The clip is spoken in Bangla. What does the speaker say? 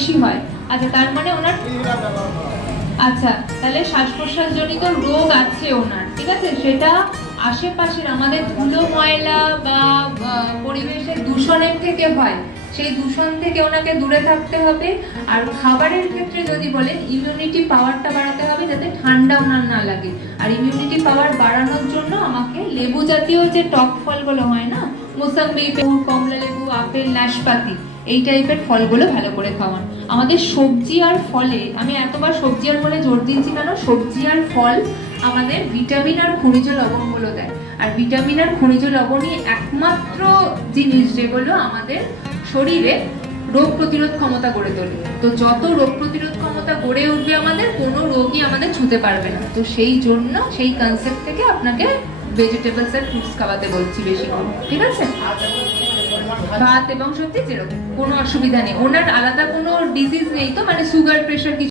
বেশি হয়। আচ্ছা, তার মানে ওনার, আচ্ছা তাহলে শ্বাস প্রশ্বাস জনিত রোগ আছে ওনার, ঠিক আছে। সেটা আশেপাশের আমাদের ধুলো ময়লা বা পরিবেশের দূষণের থেকে হয়, সেই দূষণ থেকে ওনাকে দূরে থাকতে হবে। আর খাবারের ক্ষেত্রে যদি বলেন, ইমিউনিটি পাওয়ারটা বাড়াতে হবে যাতে ঠান্ডা ওনার না লাগে। আর ইমিউনিটি পাওয়ার বাড়ানোর জন্য আমাকে লেবু জাতীয় যে টক ফলগুলো হয় না, মোসাম্বি, কমলা লেবু, আপেল, নাশপাতি, এই টাইপের ফলগুলো ভালো করে খাওয়ান। আমাদের সবজি আর ফলে, আমি এতবার সবজি আর ফলে জোর দিচ্ছি কেন, সবজি আর ফল আমাদের ভিটামিন আর খনিজ লবণগুলো দেয়। আর ভিটামিন আর খনিজ লবণই একমাত্র জিনিস যেগুলো আমাদের শরীরে রোগ প্রতিরোধ ক্ষমতা গড়ে তোলে। তো যত রোগ প্রতিরোধ ক্ষমতা গড়ে উঠবে আমাদের, কোনো রোগই আমাদের ছুঁতে পারবে না। তো সেই জন্য সেই কনসেপ্ট থেকে আপনাকে ভেজিটেবলস আর ফ্রুটস খাওয়াতে বলছি বেশি করে, ঠিক আছে। ভাত এবং সবজি যেরকম, কোনো অসুবিধা নেই। ওনার আলাদা কোনো ডিজিজ নেই তো, মানে সুগার প্রেশার কিছু